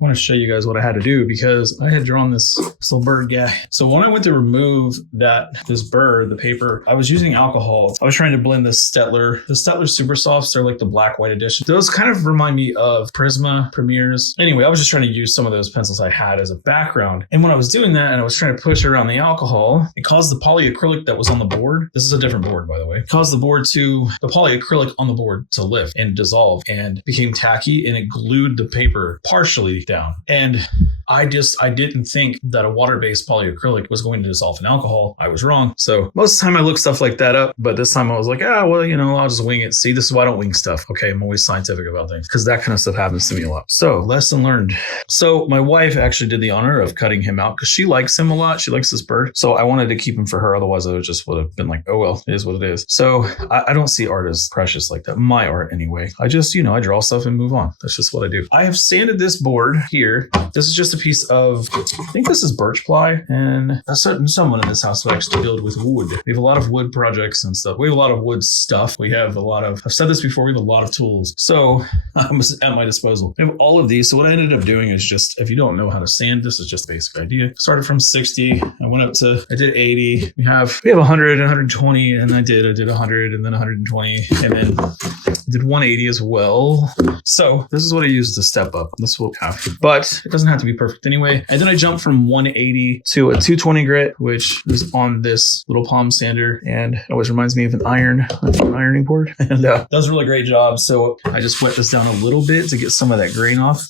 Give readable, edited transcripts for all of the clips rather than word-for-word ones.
I want to show you guys what I had to do because I had drawn this little bird guy. So when I went to remove this bird, the paper, I was using alcohol. I was trying to blend the Stettler Super Softs. They're like the black white edition. Those kind of remind me of Prisma Premiers. Anyway, I was just trying to use some of those pencils I had as a background. And when I was doing that and I was trying to push around the alcohol, it caused the polyacrylic that was on the board. This is a different board, by the way. It caused the polyacrylic on the board to lift and dissolve and became tacky, and it glued the paper partially down. And I didn't think that a water-based polyacrylic was going to dissolve in alcohol. I was wrong. So most of the time I look stuff like that up, but this time I was like, well, I'll just wing it. See, this is why I don't wing stuff. Okay, I'm always scientific about things because that kind of stuff happens to me a lot. So lesson learned. So my wife actually did the honor of cutting him out because she likes him a lot. She likes this bird. So I wanted to keep him for her. Otherwise I would have been like, oh, well, it is what it is. So I don't see art as precious like that. My art anyway. I just, I draw stuff and move on. That's just what I do. I have sanded this board here. This is just a piece of, I think this is birch ply, and someone in this house likes to build with wood. We have a lot of wood projects and stuff. We have a lot of wood stuff. We have I've said this before, we have a lot of tools. So at my disposal. We have all of these. So what I ended up doing is just, if you don't know how to sand, this is just the basic idea. Started from 60. I did 80. We have 100 and 120, and I did 100 and then 120, and then I did 180 as well. So this is what I use to step up. This will have, but it doesn't have to be perfect anyway. And then I jumped from 180 to a 220 grit, which is on this little palm sander, and it always reminds me of an ironing board, and does a really great job. So I just wet this down a little bit to get some of that grain off.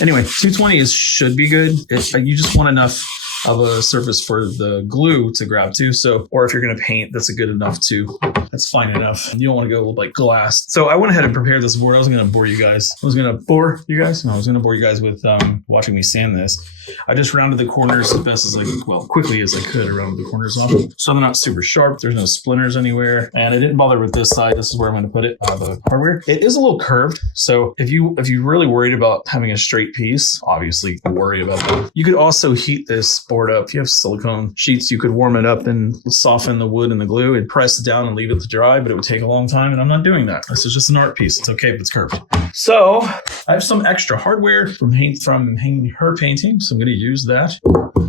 Anyway, 220 should be good. You just want enough of a surface for the glue to grab to. So, or if you're going to paint, that's that's fine enough. You don't want to go like glass. So I went ahead and prepared this board. I was going to bore you guys. No, I was going to bore you guys with watching me sand this. I just rounded the corners as best as quickly as I could around the corners off. So they're not super sharp. There's no splinters anywhere. And I didn't bother with this side. This is where I'm going to put it, the hardware. It is a little curved. So if you're really worried about having a straight piece, obviously worry about that. You could also heat this board up. If you have silicone sheets, you could warm it up and soften the wood and the glue and press it down and leave it to dry, but it would take a long time, and I'm not doing that. This is just an art piece. It's okay if it's curved. So I have some extra hardware from hanging her painting, so I'm going to use that.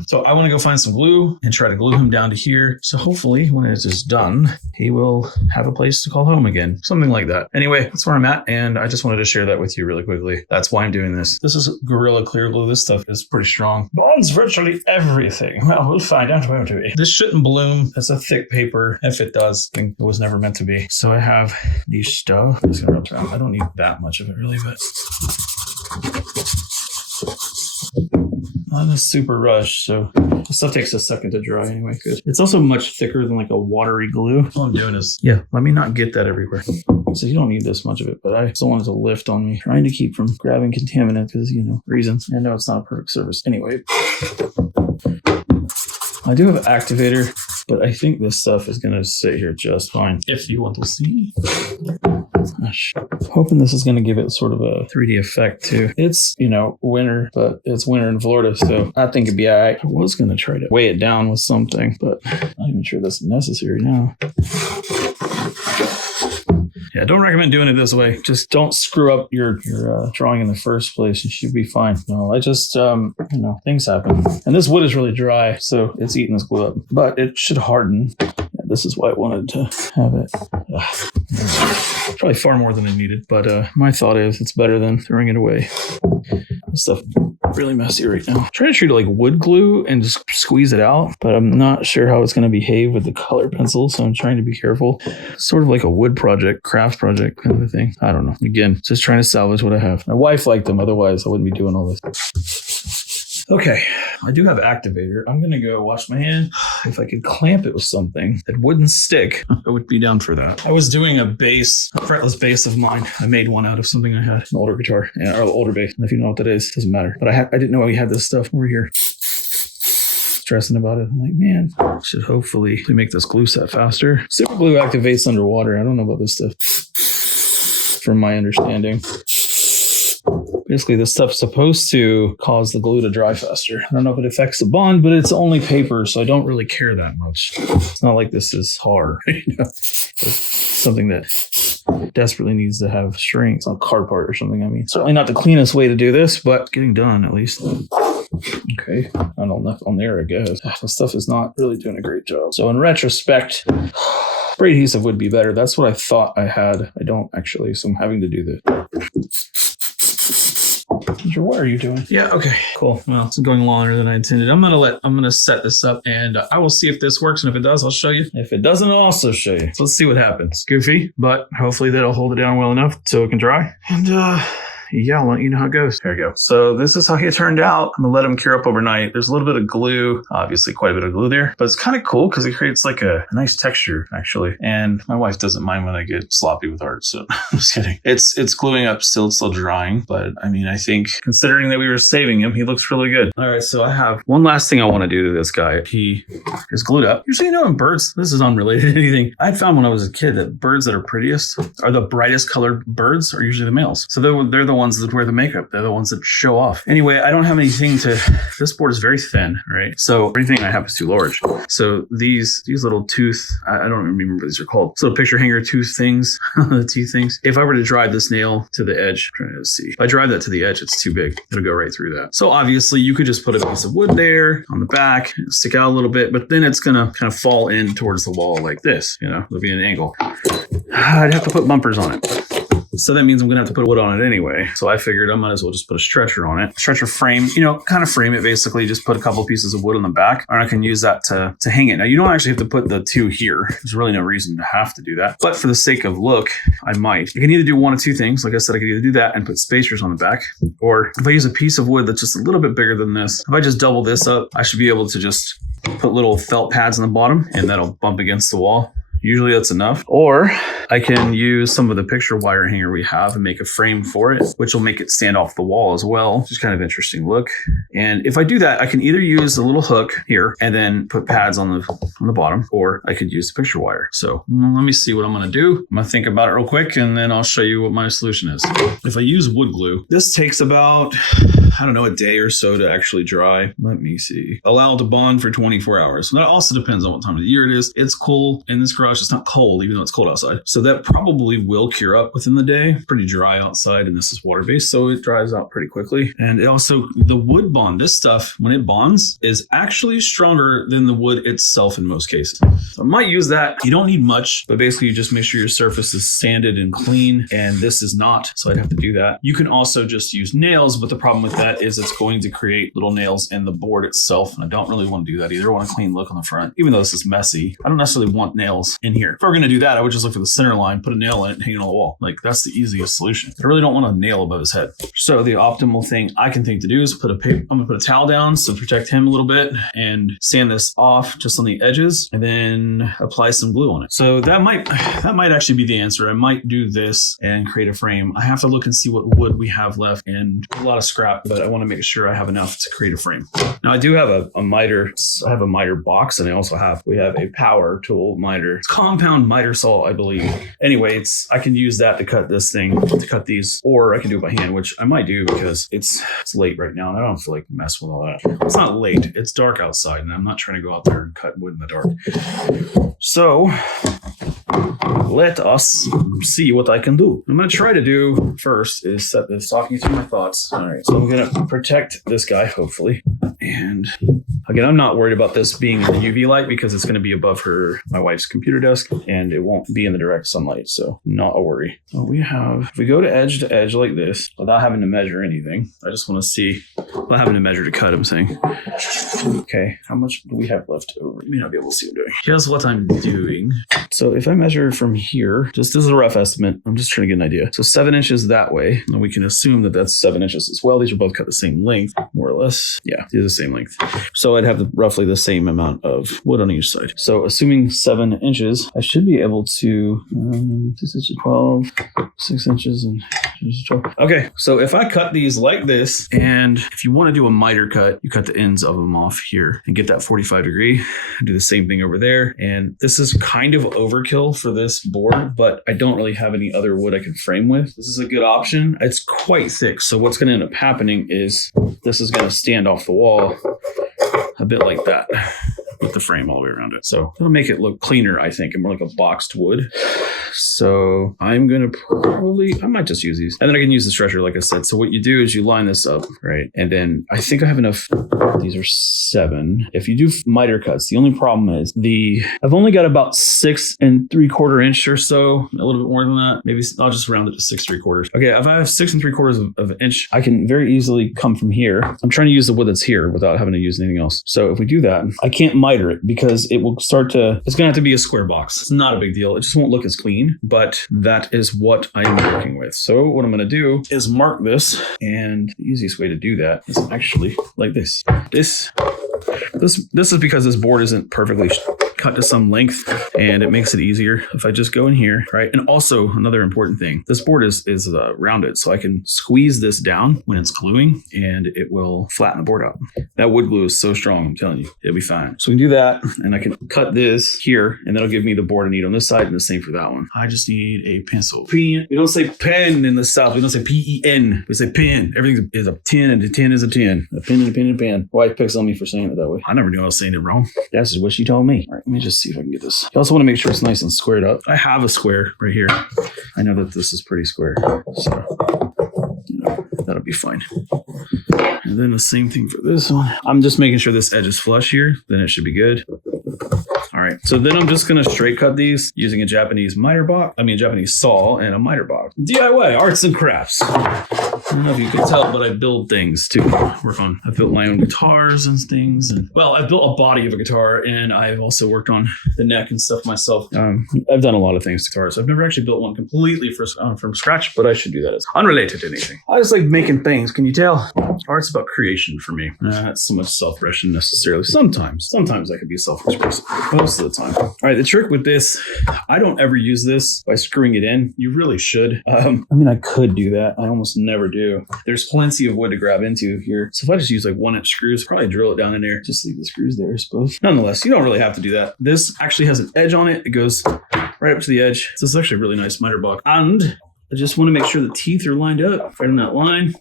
So I want to go find some glue and try to glue him down to here. So hopefully when it is done, he will have a place to call home again. Something like that. Anyway, that's where I'm at, and I just wanted to share that with you really quickly. That's why I'm doing this. This is Gorilla Clear Glue. This stuff is pretty strong. Bonds virtually everything. Well, we'll find out, won't we? This shouldn't bloom. It's a thick paper. If it does, I think it was never meant to be. So I have these stuff. I'm just gonna rub it around. I don't need that much of it really, but not a super rush, so the stuff takes a second to dry anyway. Good. It's also much thicker than like a watery glue. All I'm doing is, let me not get that everywhere. So you don't need this much of it, but I still wanted to lift on me, trying to keep from grabbing contaminant because, reasons. I know it's not a perfect surface. Anyway, I do have activator, but I think this stuff is going to sit here just fine. If you want to see. Gosh. Hoping this is going to give it sort of a 3D effect too. It's, winter, but it's winter in Florida, so I think it'd be all right. I was going to try to weigh it down with something, but I'm not even sure that's necessary now. Yeah, don't recommend doing it this way. Just don't screw up your drawing in the first place. You should be fine. No, I just, things happen. And this wood is really dry, so it's eating this glue up. But it should harden. Yeah, this is why I wanted to have it. Probably far more than I needed, but my thought is it's better than throwing it away. This stuff really messy right now. I'm trying to treat it like wood glue and just squeeze it out, but I'm not sure how it's going to behave with the color pencil, so I'm trying to be careful. Sort of like a wood project, craft project kind of a thing. I don't know. Again, just trying to salvage what I have. My wife liked them, otherwise I wouldn't be doing all this. Okay, I do have activator. I'm going to go wash my hand. If I could clamp it with something that wouldn't stick, I would be down for that. I was doing a fretless bass of mine. I made one out of something I had, an older guitar, or older bass. If you know what that is, doesn't matter. But I didn't know we had this stuff over here. Stressing about it. I'm like, man, should hopefully make this glue set faster. Super glue activates underwater. I don't know about this stuff. From my understanding. Basically, this stuff's supposed to cause the glue to dry faster. I don't know if it affects the bond, but it's only paper, so I don't really care that much. It's not like this is hard, It's something that desperately needs to have strength. It's not card part or something. I mean, certainly not the cleanest way to do this, but getting done at least. Okay, I don't know on there, I guess. This stuff is not really doing a great job. So in retrospect, spray adhesive would be better. That's what I thought I had. I don't actually, so I'm having to do this. What are you doing? Yeah, okay, cool. Well, it's going longer than I intended. I'm gonna set this up, and I will see if this works, and if it does, I'll show you. If it doesn't, I'll also show you. So let's see what happens. Goofy, but hopefully that'll hold it down well enough so it can dry. And yeah, I'll let you know how it goes. There we go. So this is how he turned out. I'm gonna let him cure up overnight. There's a little bit of glue, obviously quite a bit of glue there, but it's kind of cool because it creates like a nice texture actually. And my wife doesn't mind when I get sloppy with art, so I'm just kidding. It's gluing up still, it's still drying, but I mean, I think considering that we were saving him, he looks really good. All right, so I have one last thing I want to do to this guy. He is glued up. Usually, you know, in birds, this is unrelated to anything. I found when I was a kid that birds that are prettiest are the brightest colored birds are usually the males. So they're the ones that wear the makeup. They're the ones that show off. Anyway, I don't have anything to, this board is very thin, right? So everything I have is too large. So these little tooth, I don't remember what these are called. So picture hanger tooth things, the teeth things. If I were to drive this nail to the edge, I'm trying to see. If I drive that to the edge, it's too big. It'll go right through that. So obviously you could just put a piece of wood there on the back, stick out a little bit, but then it's gonna kind of fall in towards the wall like this, you know, there'll be an angle. I'd have to put bumpers on it. So that means I'm going to have to put wood on it anyway. So I figured I might as well just put a stretcher on it. Stretcher frame, you know, kind of frame it basically. Just put a couple pieces of wood on the back, and I can use that to hang it. Now, you don't actually have to put the two here. There's really no reason to have to do that. But for the sake of look, I might. You can either do one of two things. Like I said, I could either do that and put spacers on the back, or if I use a piece of wood that's just a little bit bigger than this, if I just double this up, I should be able to just put little felt pads on the bottom, and that'll bump against the wall. Usually that's enough. Or I can use some of the picture wire hanger we have and make a frame for it, which will make it stand off the wall as well. Just kind of interesting look. And if I do that, I can either use a little hook here and then put pads on the bottom, or I could use the picture wire. So let me see what I'm gonna do. I'm gonna think about it real quick, and then I'll show you what my solution is. If I use wood glue, this takes about, I don't know, a day or so to actually dry. Let me see. Allow it to bond for 24 hours. That also depends on what time of the year it is. It's cool in this garage. It's not cold, even though it's cold outside. So that probably will cure up within the day. Pretty dry outside, and this is water-based, so it dries out pretty quickly. And it also, the wood bond, this stuff, when it bonds, is actually stronger than the wood itself in most cases. So I might use that. You don't need much, but basically you just make sure your surface is sanded and clean, and this is not, so I'd have to do that. You can also just use nails, but the problem with that is it's going to create little nails in the board itself, and I don't really want to do that either. I want a clean look on the front. Even though this is messy, I don't necessarily want nails in here. If I were going to do that, I would just look for the center line, put a nail in it, and hang it on the wall. Like, that's the easiest solution. I really don't want a nail above his head. So the optimal thing I can think to do is I'm going to put a towel down to protect him a little bit and sand this off just on the edges, and then apply some glue on it. So that might actually be the answer. I might do this and create a frame. I have to look and see what wood we have left, and a lot of scrap, but I want to make sure I have enough to create a frame. Now I do have a miter. I have a miter box, and we have a power tool miter. It's compound miter saw, I believe. Anyway, I can use that to cut this thing, to cut these, or I can do it by hand, which I might do because it's late right now, and I don't feel like mess with all that. It's not late. It's dark outside, and I'm not trying to go out there and cut wood in the dark. So let us see what I can do. I'm going to try to do first is set this, talking through my thoughts. All right, so I'm going to protect this guy, hopefully. And again, I'm not worried about this being in the UV light because it's going to be above my wife's computer desk, and it won't be in the direct sunlight, so not a worry. So if we go to edge like this, without having to measure anything, I just want to see, without having to measure to cut, I'm saying. Okay, how much do we have left over? You may not be able to see what I'm doing. Here's what I'm doing. So if I measure from here, just this is a rough estimate. I'm just trying to get an idea. So 7 inches that way, and we can assume that that's 7 inches as well. These are both cut the same length, more or less. Yeah, these are the same length. So I'd have roughly the same amount of wood on each side. So assuming 7 inches, I should be able to 6 inches, 12, 6 inches, and 12. Okay, so if I cut these like this, and if you want to do a miter cut, you cut the ends of them off here and get that 45 degree. Do the same thing over there. And this is kind of overkill for this board, but I don't really have any other wood I can frame with. This is a good option. It's quite thick. So what's going to end up happening is this is going to stand off the wall a bit like that. with the frame all the way around it. So it'll make it look cleaner, I think, and more like a boxed wood. So I'm going to I might just use these. And then I can use the stretcher, like I said. So what you do is you line this up, right? And then I think I have enough. These are 7. If you do miter cuts, the only problem is I've only got about 6 3/4 inch or so, a little bit more than that. Maybe I'll just round it to 6 3/4. Okay, if I have 6 3/4 of an inch, I can very easily come from here. I'm trying to use the wood that's here without having to use anything else. So if we do that, I can't miter it because it will it's going to have to be a square box. It's not a big deal. It just won't look as clean, but that is what I'm working with. So what I'm going to do is mark this, and the easiest way to do that is actually like this. This is because this board isn't perfectly cut to some length, and it makes it easier if I just go in here, right? And also another important thing, this board is rounded, so I can squeeze this down when it's gluing and it will flatten the board out. That wood glue is so strong, I'm telling you, it'll be fine. So we can do that, and I can cut this here, and that'll give me the board I need on this side, and the same for that one. I just need a pencil. Pen. We don't say pen in the South. We don't say P-E-N. We say pen. Everything is a 10, and a 10 is a 10. A pen and a pen and a pen. Wife picks on me for saying it that way. I never knew I was saying it wrong. That's just what she told me. All right, let me just see if I can get this. You also want to make sure it's nice and squared up. I have a square right here. I know that this is pretty square, so that'll be fine. And then the same thing for this one. I'm just making sure this edge is flush here. Then it should be good. All right, so then I'm just gonna straight cut these using a Japanese Japanese saw and a miter box. DIY, arts and crafts. I don't know if you can tell, but I build things to work on. I've built my own guitars and things. I've built a body of a guitar, and I've also worked on the neck and stuff myself. I've done a lot of things to guitars. I've never actually built one completely from scratch, but I should do that. It's unrelated to anything. I just like making things. Can you tell? Art's about creation for me. Not so much self-expression necessarily. Sometimes I can be self-expressive. Most of the time. All right, the trick with this, I don't ever use this by screwing it in. You really should. I could do that. I almost never do. There's plenty of wood to grab into here. So if I just use like 1-inch screws, probably drill it down in there. Just leave the screws there, I suppose. Nonetheless, you don't really have to do that. This actually has an edge on it. It goes right up to the edge. This is actually a really nice miter box. And I just want to make sure the teeth are lined up right on that line.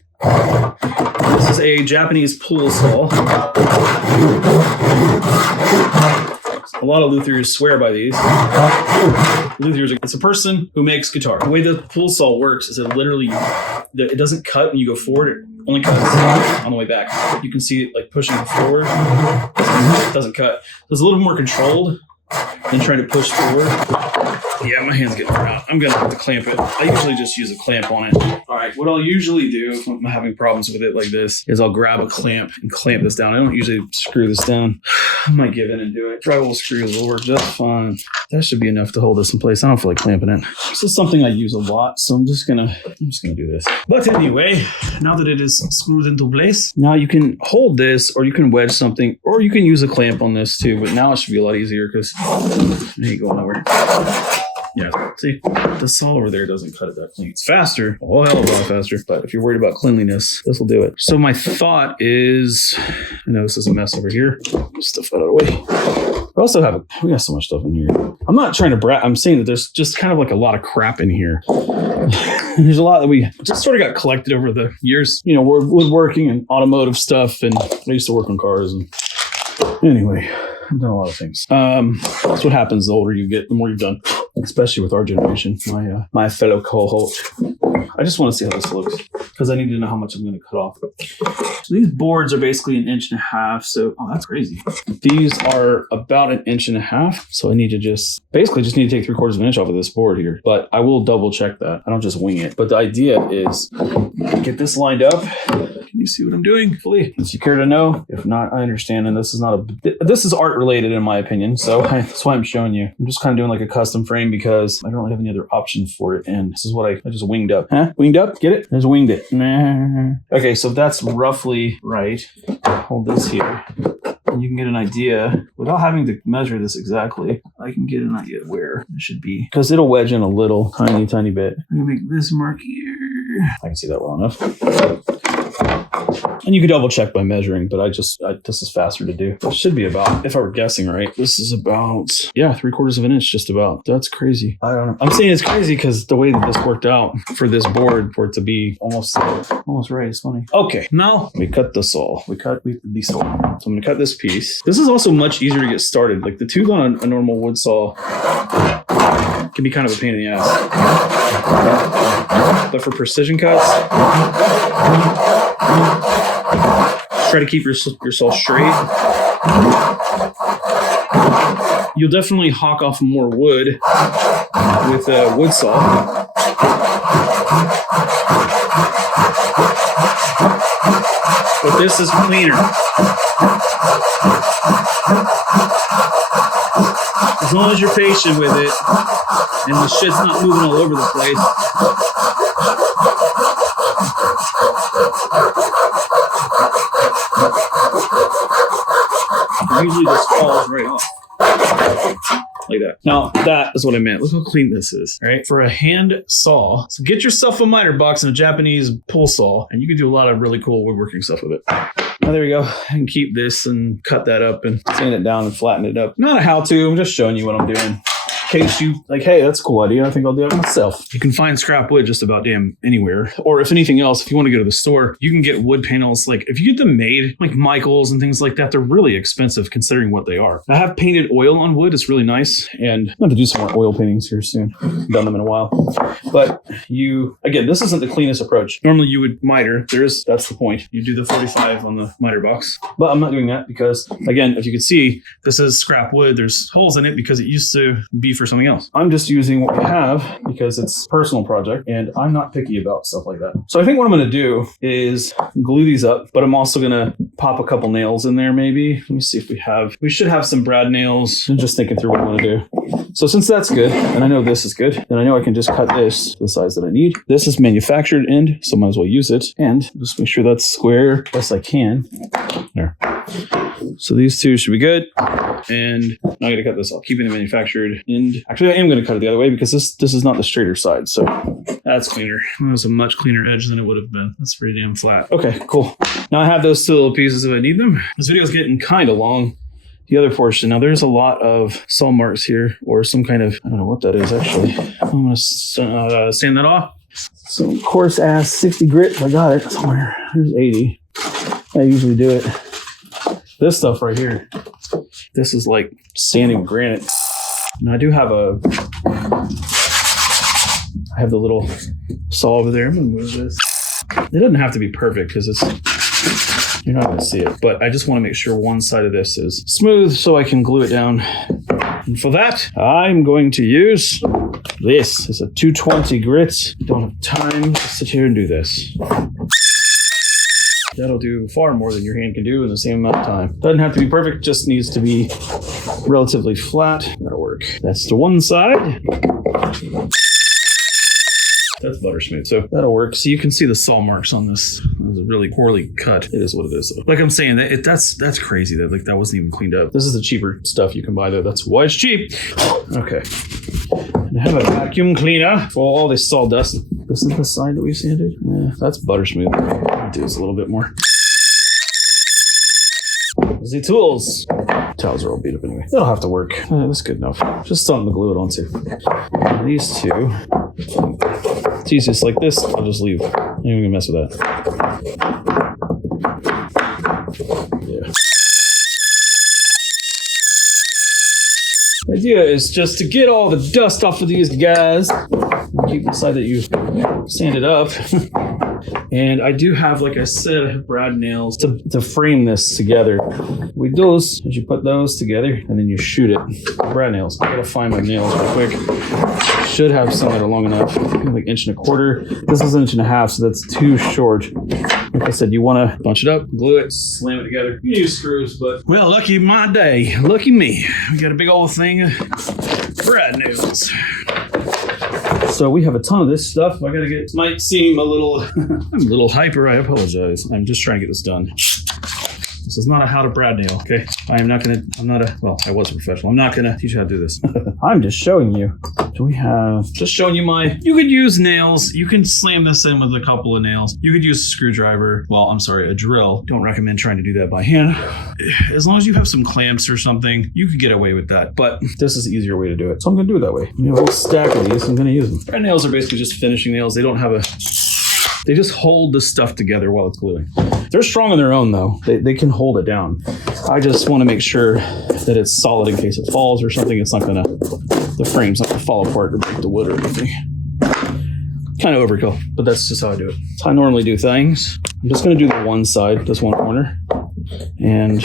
This is a Japanese pull saw. A lot of luthiers swear by these. It's a person who makes guitar. The way the pull saw works is it doesn't cut when you go forward. It only cuts on the way back. You can see it like pushing forward. It doesn't cut. It's a little more controlled than trying to push forward. Yeah, my hand's getting out. I'm going to have to clamp it. I usually just use a clamp on it. All right, what I'll usually do if I'm having problems with it like this is I'll grab a clamp and clamp this down. I don't usually screw this down. I might give in and do it. Drywall screws will work just fine. That should be enough to hold this in place. I don't feel like clamping it. This is something I use a lot, so I'm just gonna do this. But anyway, now that it is screwed into place, now you can hold this, or you can wedge something, or you can use a clamp on this too. But now it should be a lot easier because it ain't going nowhere. Yeah, see, the saw over there doesn't cut it that clean. It's faster, a whole hell of a lot faster, but if you're worried about cleanliness, this will do it. So my thought is, I know this is a mess over here. Stuff out of the way. We got so much stuff in here. I'm not trying to brag. I'm saying that there's just kind of like a lot of crap in here. There's a lot that we just sort of got collected over the years. You know, we're woodworking and automotive stuff, and I used to work on cars. And anyway, I've done a lot of things. That's what happens the older you get, the more you've done, especially with our generation. My fellow cohort. I just want to see how this looks because I need to know how much I'm going to cut off. So these boards are basically 1.5 inches. So, that's crazy. These are about 1.5 inches. So I need to just need to take 3/4 of an inch off of this board here. But I will double check that. I don't just wing it. But the idea is get this lined up. Can you see what I'm doing? Fully. If you care to know, if not, I understand. And this is art related in my opinion. So that's why I'm showing you. I'm just kind of doing like a custom frame because I don't really have any other option for it. And this is what I just winged up. Huh? Winged up? Get it? I just winged it. Nah. Okay, so that's roughly right. Hold this here. And you can get an idea without having to measure this exactly. I can get an idea of where it should be because it'll wedge in a little tiny bit. I'm gonna make this mark here. I can see that well enough. And you can double check by measuring, but this is faster to do. It should be about, if I were guessing right, this is about, yeah, 3/4 of an inch just about. That's crazy. I don't know. I'm saying it's crazy because the way that this worked out for this board, for it to be almost right. It's funny. Okay, now we cut the saw. We cut the saw. So I'm gonna cut this piece. This is also much easier to get started. Like the tooth on a normal wood saw can be kind of a pain in the ass. But for precision cuts, try to keep your saw straight. You'll definitely hawk off more wood with a wood saw. But this is cleaner. As long as you're patient with it and the shit's not moving all over the place. It usually just falls right off. Like that. Now, that is what I meant. Look how clean this is, right? For a hand saw. So get yourself a miter box and a Japanese pull saw, and you can do a lot of really cool woodworking stuff with it. Now, there we go. I can keep this and cut that up and sand it down and flatten it up. Not a how-to. I'm just showing you what I'm doing. In case you like, hey, that's a cool idea. I think I'll do it myself. You can find scrap wood just about damn anywhere. Or if anything else, if you want to go to the store, you can get wood panels. Like if you get them made, like Michael's and things like that, they're really expensive considering what they are. I have painted oil on wood. It's really nice. And I'm going to do some more oil paintings here soon. I've done them in a while. But again, this isn't the cleanest approach. Normally you would miter. That's the point. You do the 45 on the miter box. But I'm not doing that because, again, if you can see, this is scrap wood. There's holes in it because it used to be for something else. I'm just using what we have because it's a personal project and I'm not picky about stuff like that. So I think what I'm going to do is glue these up, but I'm also going to pop a couple nails in there maybe. Let me see if we should have some brad nails. I'm just thinking through what I want to do. So since that's good, and I know this is good, then I know I can just cut this to the size that I need. This is manufactured end, so might as well use it. And just make sure that's square best I can. There. So these two should be good. And now I got to cut this off, keeping the manufactured end. Actually, I am going to cut it the other way because this is not the straighter side. So that's cleaner. That was a much cleaner edge than it would have been. That's pretty damn flat. Okay, cool. Now I have those two little pieces if I need them. This video is getting kind of long. The other portion, now there's a lot of saw marks here or some kind of, I don't know what that is actually. I'm going to sand that off. Some coarse ass 60 grit. I got it somewhere. There's 80. I usually do it. This stuff right here, this is like sanding granite. And I do have I have the little saw over there. I'm gonna move this. It doesn't have to be perfect because you're not gonna see it, but I just want to make sure one side of this is smooth so I can glue it down. And for that, I'm going to use this. It's a 220 grit. Don't have time to sit here and do this. That'll do far more than your hand can do in the same amount of time. Doesn't have to be perfect, just needs to be relatively flat. That'll work. That's to one side. That's butter smooth, so that'll work. So you can see the saw marks on this. It was a really poorly cut. It is what it is, though. Like I'm saying, that's crazy that that wasn't even cleaned up. This is the cheaper stuff you can buy, though. That's why it's cheap. Okay. And I have a vacuum cleaner for all this sawdust. This is the side that we sanded. Yeah, that's butter smooth. I'll do this a little bit more. The tools. Towels are all beat up anyway. That'll have to work. That's good enough. Just something to glue it onto. And these two. It's easiest like this. I'll just leave. I'm even gonna mess with that. Yeah. The idea is just to get all the dust off of these guys. Keep the side that you sanded up. And I do have, like I said, I have brad nails to frame this together. With those, as you put those together, and then you shoot it. Brad nails. I gotta find my nails real quick. Should have some that are long enough. Like 1.25 inches. This is 1.5 inches, so that's too short. Like I said, you want to bunch it up, glue it, slam it together. You can use screws, but well, lucky my day. Lucky me. We got a big old thing of brad nails. So we have a ton of this stuff. I gotta get, might seem a little, I'm a little hyper. I apologize. I'm just trying to get this done. This is not a how to brad nail, okay? I was a professional. I'm not gonna teach you how to do this. I'm just showing you. Do we have, just showing you you could use nails. You can slam this in with a couple of nails. You could use a screwdriver. Well, I'm sorry, a drill. Don't recommend trying to do that by hand. As long as you have some clamps or something, you could get away with that. But this is the easier way to do it. So I'm gonna do it that way. You have a whole stack of these, I'm gonna use them. Brad nails are basically just finishing nails. They don't have they just hold the stuff together while it's gluing. They're strong on their own though. They can hold it down. I just want to make sure that it's solid in case it falls or something. It's not gonna, the frame's not gonna fall apart or break the wood or anything. Kind of overkill, but that's just how I do it. That's how I normally do things. I'm just gonna do the one side, this one corner, and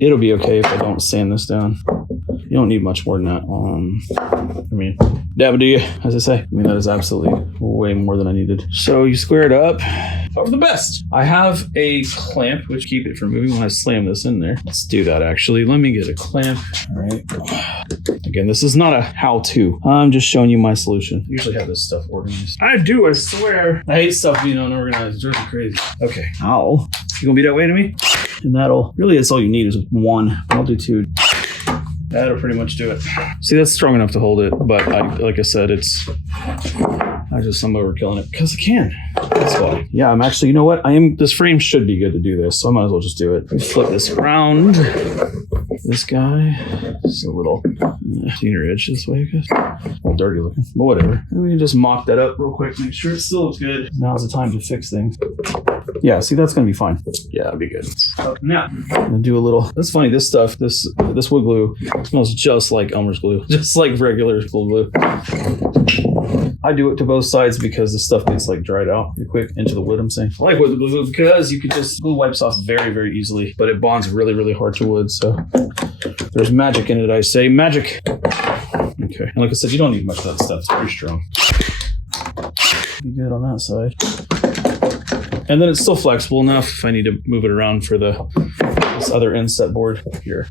it'll be okay if I don't sand this down. You don't need much more than that. Dabba do you, as I say. That is absolutely way more than I needed. So you square it up. Hope for the best. I have a clamp, which keep it from moving when I slam this in there. Let's do that actually. Let me get a clamp. All right. Again, this is not a how-to. I'm just showing you my solution. I usually have this stuff organized. I do, I swear. I hate stuff being unorganized. It drives me crazy. Okay. Ow. You gonna be that way to me? And really that's all you need is one. I'll do two. That'll pretty much do it. See, that's strong enough to hold it, but like I said, I'm overkilling it because I can. That's why. Yeah, I'm actually, you know what? This frame should be good to do this, so I might as well just do it. Let me flip this around. This guy is a little thinner edge this way, I guess. A little dirty looking, but whatever. And we can just mop that up real quick, make sure it still looks good. Now's the time to fix things. Yeah, see, that's gonna be fine. Yeah, it'll be good. Now, I'm gonna do a little, that's funny, this stuff, this wood glue smells just like Elmer's glue, just like regular glue. I do it to both sides because the stuff gets like dried out pretty quick into the wood, I'm saying. I like wood glue because you can just, glue wipes off very, very easily, but it bonds really, really hard to wood, so there's magic in it, I say. Magic. Okay, and like I said, you don't need much of that stuff, it's pretty strong. Be good on that side. And then it's still flexible enough if I need to move it around for this other inset board here.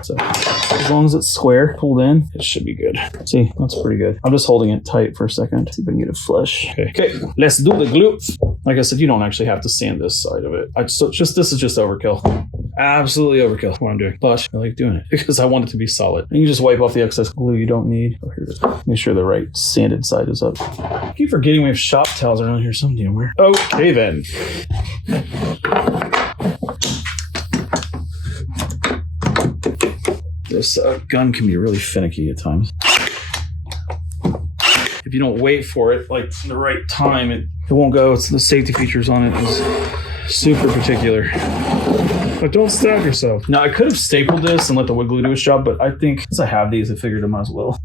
So as long as it's square, pulled in, it should be good. See, that's pretty good. I'm just holding it tight for a second. See if I can get it flush. Okay, let's do the glue. Like I said, you don't actually have to sand this side of it. This is just overkill. Absolutely overkill what I'm doing. But I like doing it because I want it to be solid. And you just wipe off the excess glue you don't need. Oh, here it is. Make sure the right sanded side is up. I keep forgetting we have shop towels around here somewhere. Okay then. This gun can be really finicky at times. If you don't wait for it like the right time, it won't go. It's the safety features on it is super particular. But don't stab yourself. Now I could have stapled this and let the wood glue do its job, but I think since I have these, I figured I might as well.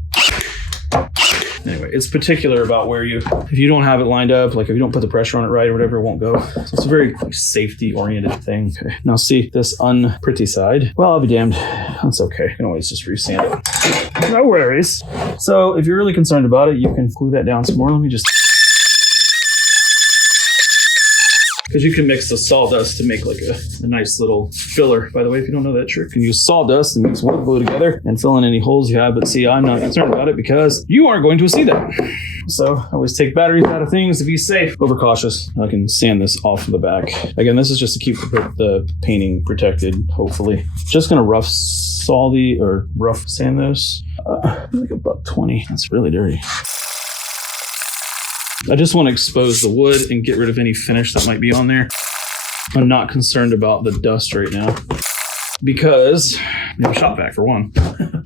Anyway, it's particular about where if you don't have it lined up, like if you don't put the pressure on it right or whatever, it won't go. So it's a very safety-oriented thing. Okay, now see this unpretty side? Well, I'll be damned. That's okay. You can always just resand it. No worries. So if you're really concerned about it, you can glue that down some more. Let me just... Because you can mix the sawdust to make like a nice little filler. By the way, if you don't know that trick, you can use sawdust and mix wood glue together and fill in any holes you have. But see, I'm not concerned about it because you aren't going to see that. So I always take batteries out of things to be safe. Overcautious. I can sand this off of the back. Again, this is just to keep the painting protected, hopefully. Just gonna rough sand this. Like about 20. That's really dirty. I just want to expose the wood and get rid of any finish that might be on there. I'm not concerned about the dust right now because we have a shop vac for one.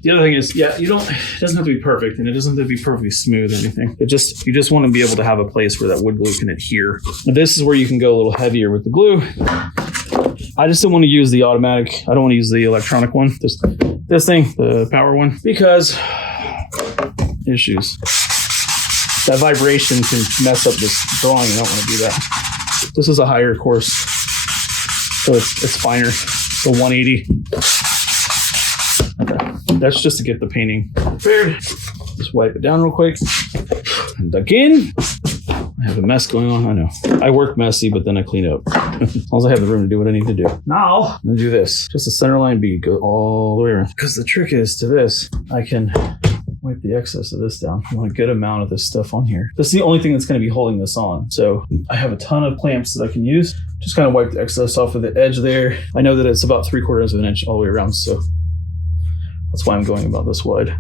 The other thing is, yeah, it doesn't have to be perfect and it doesn't have to be perfectly smooth or anything. You just want to be able to have a place where that wood glue can adhere. And this is where you can go a little heavier with the glue. I just don't want to use the automatic. I don't want to use the electronic one. This thing, the power one, because issues. That vibration can mess up this drawing. I don't want to do that. This is a higher course, so it's finer. So 180. Okay. That's just to get the painting prepared. Just wipe it down real quick. And again, I have a mess going on. I know. I work messy, but then I clean up. As long as I have the room to do what I need to do. Now, I'm going to do this. Just a center line bead. Go all the way around. Because the trick is to this, I can wipe the excess of this down. I want a good amount of this stuff on here. That's the only thing that's going to be holding this on. So I have a ton of clamps that I can use. Just kind of wipe the excess off of the edge there. I know that it's about 3/4 of an inch all the way around, so that's why I'm going about this wide.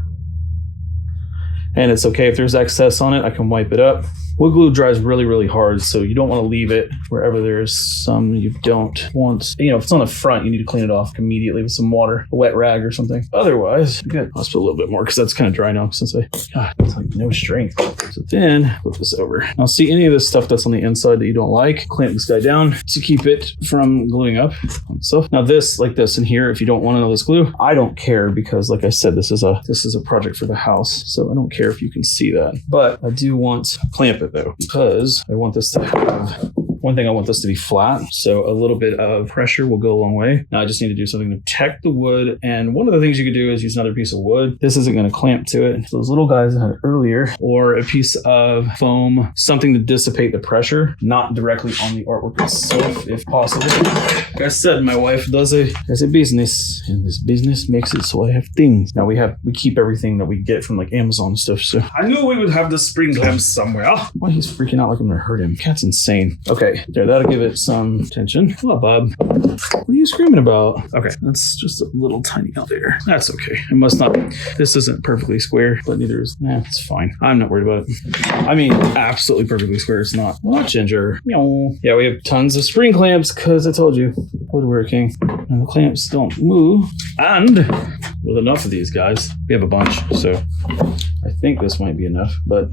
And it's okay if there's excess on it, I can wipe it up. Wood glue dries really, really hard, so you don't want to leave it wherever there's some you don't want. You know, if it's on the front, you need to clean it off immediately with some water, a wet rag or something. Otherwise, good. I'll just put a little bit more because that's kind of dry now since God, it's like no strength. So then flip this over. Now see any of this stuff that's on the inside that you don't like, clamp this guy down to keep it from gluing up on stuff. Now this, like this in here, if you don't want to know this glue, I don't care because like I said, this is a project for the house. So I don't care if you can see that, but I do want to clamp it though, because I want this to have, one thing I want this to be flat. So a little bit of pressure will go a long way. Now I just need to do something to protect the wood. And one of the things you could do is use another piece of wood. This isn't going to clamp to it. So those little guys I had earlier, or a piece of foam, something to dissipate the pressure, not directly on the artwork itself, if possible. Like I said, my wife has a business, and this business makes it so I have things. Now we keep everything that we get from like Amazon and stuff. So I knew we would have the spring clamps somewhere. Why he's freaking out like I'm gonna hurt him. Cat's insane. Okay, there, that'll give it some tension. Hello, Bob. What are you screaming about? Okay, that's just a little tiny out there. That's okay. It must not be. This isn't perfectly square, but neither is. It's fine. I'm not worried about it. I mean, absolutely perfectly square. It's not. What, Ginger? Meow. Yeah, we have tons of spring clamps because I told you, woodworking, and the clamps don't move. And with enough of these guys, we have a bunch. So I think this might be enough, but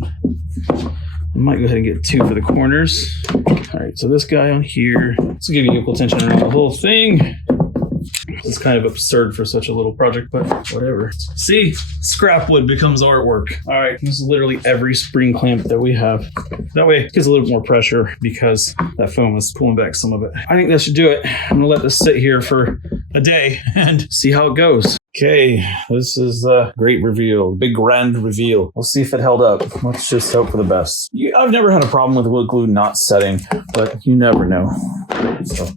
I might go ahead and get 2 for the corners. All right, so this guy on here, this will give you equal tension around the whole thing. It's kind of absurd for such a little project, but whatever. See, scrap wood becomes artwork. All right, this is literally every spring clamp that we have. That way it gets a little bit more pressure because that foam is pulling back some of it. I think that should do it. I'm gonna let this sit here for a day and see how it goes. Okay, this is a great reveal, big grand reveal. We'll see if it held up. Let's just hope for the best. I've never had a problem with wood glue not setting, but you never know. So.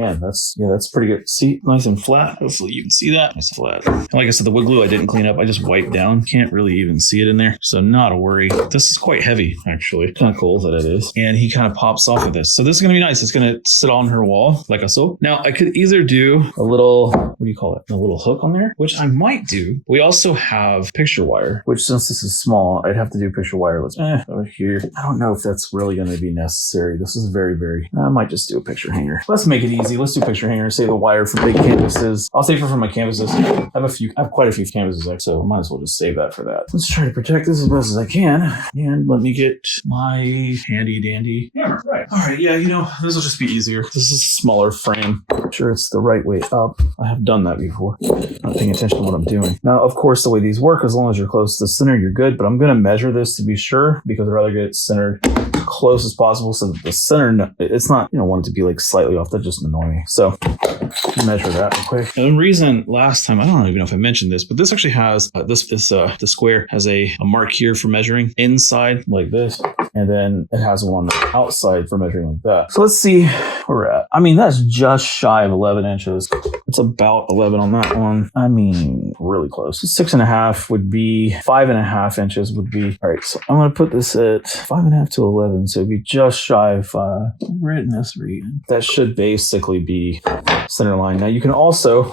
Man, that's pretty good. See, nice and flat. Hopefully you can see that. Nice and flat. And like I said, the wood glue I didn't clean up. I just wiped down. Can't really even see it in there. So not a worry. This is quite heavy, actually. Kind of cool that it is. And he kind of pops off of this. So this is going to be nice. It's going to sit on her wall like so. Now I could either do a little, what do you call it? A little hook on there, which I might do. We also have picture wire, which since this is small, I'd have to do picture wireless. Over here. I don't know if that's really going to be necessary. This is very, I might just do a picture hanger. Let's make it easy. Let's do picture hanger. Save the wire for big canvases. I'll save it for my canvases. I have quite a few canvases, so I might as well just save that for that. Let's try to protect this as best as I can. And let me get my handy dandy hammer. Right. All right. Yeah, this will just be easier. This is a smaller frame. I'm sure it's the right way up. I have done that before. Not paying attention to what I'm doing. Now, of course, the way these work, as long as you're close to the center, you're good. But I'm going to measure this to be sure because I'd rather get it centered close as possible so that the center, it's not, you don't want it to be like slightly off. That just annoy me. So measure that real quick. And the reason last time, I don't even know if I mentioned this, but this actually has the square has a mark here for measuring inside like this. And then it has one on the outside for measuring like that. So let's see where we're at. I mean, that's just shy of 11 inches. It's about 11 on that one. I mean, really close. 6.5 would be 5.5 inches would be. All right, so I'm going to put this at 5.5 to 11. So it'd be just shy of right in this region. That should basically be center line. Now you can also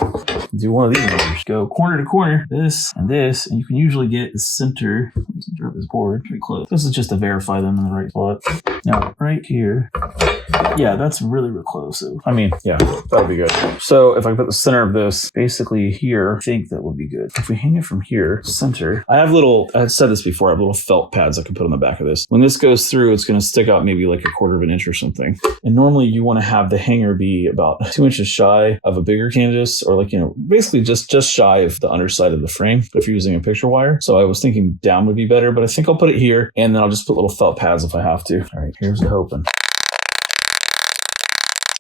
do one of these measures. Go corner to corner, this, and you can usually get the center of this board pretty close. This is just to verify them in the right spot. Now, right here, yeah, that's really real close. So, I mean, yeah, that'll be good. So if I put the center of this basically here, I think that would be good. If we hang it from here, center, I've said this before, I have little felt pads I can put on the back of this. When this goes through, it's going to stick out maybe like 1/4 inch or something. And normally you want to have the hanger be about 2 inches shy of a bigger canvas, or like, basically just shy of the underside of the frame if you're using a picture wire. So I was thinking down would be better, but I think I'll put it here and then I'll just put little felt pads if I have to. All right, here's the hoping.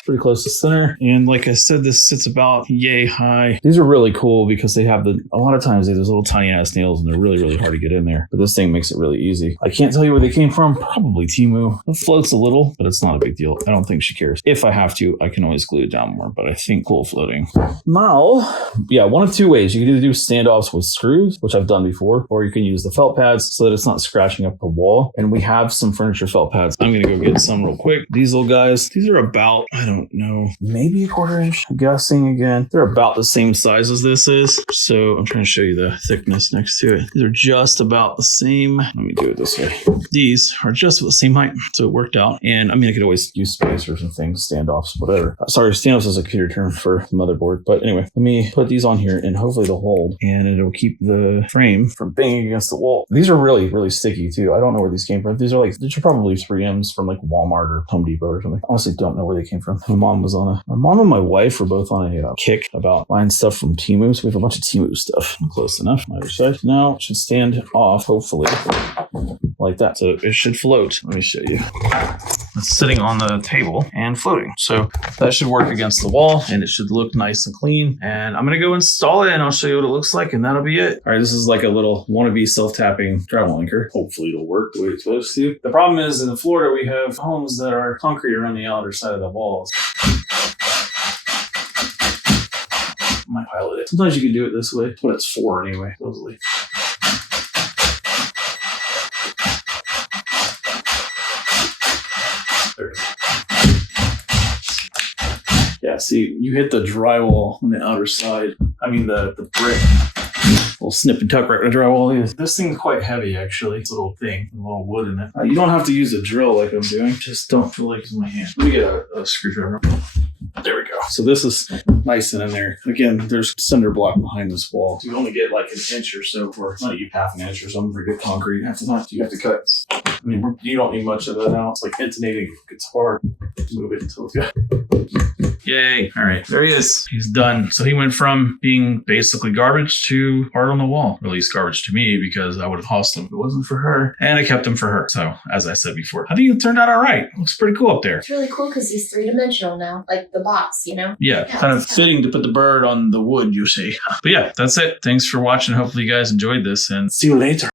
pretty close to center. And like I said, this sits about yay high. These are really cool because they have a lot of times they have those little tiny ass nails and they're really, really hard to get in there. But this thing makes it really easy. I can't tell you where they came from. Probably Temu. It floats a little, but it's not a big deal. I don't think she cares. If I have to, I can always glue it down more, but I think cool floating. Now, yeah, one of two ways. You can either do standoffs with screws, which I've done before, or you can use the felt pads so that it's not scratching up the wall. And we have some furniture felt pads. I'm going to go get some real quick. These little guys, these are about, I don't know, maybe a 1/4 inch. I'm guessing again. They're about the same size as this is. So I'm trying to show you the thickness next to it. These are just about the same. Let me do it this way. These are just the same height. So it worked out. And I mean, I could always use spacers and things, standoffs, whatever. Sorry, standoffs is a computer term for the motherboard. But anyway, let me put these on here and hopefully they'll hold and it'll keep the frame from banging against the wall. These are really, really sticky too. I don't know where these came from. These are probably 3Ms from like Walmart or Home Depot or something. I honestly don't know where they came from. My mom and my wife were both on a kick about buying stuff from Temu. So we have a bunch of Temu stuff. Close enough on either side. Now it should stand off, hopefully, like that. So it should float. Let me show you. It's sitting on the table and floating. So that should work against the wall and it should look nice and clean. And I'm going to go install it and I'll show you what it looks like and that'll be it. All right, this is like a little wannabe self-tapping drywall anchor. Hopefully it'll work the way it's supposed to. The problem is in Florida, we have homes that are concrete around the outer side of the walls. I might pilot it. Sometimes you can do it this way. That's what it's for anyway, supposedly. Yeah, see, you hit the drywall on the outer side. I mean, the brick. Little snip and tuck right in the drywall. This thing's quite heavy, actually. It's a little thing, a little wood in it. You don't have to use a drill like I'm doing. Just don't feel like using my hand. Let me get a screwdriver. There we go. So this is nice and in there. Again, there's cinder block behind this wall. You only get like an inch or so for, not even half an inch or something for good concrete. After that, you have to cut. I mean, you don't need much of that now. It's like intonating guitar. Move it until it's good. Yay. All right. There he is. He's done. So he went from being basically garbage to art on the wall. Or at least garbage to me because I would have lost him if it wasn't for her. And I kept him for her. So as I said before, I think it turned out all right. Looks pretty cool up there. It's really cool because he's 3-dimensional now. Like the box, you know? Yeah, kind of fitting to put the bird on the wood, you see. But yeah, that's it. Thanks for watching. Hopefully you guys enjoyed this and see you later.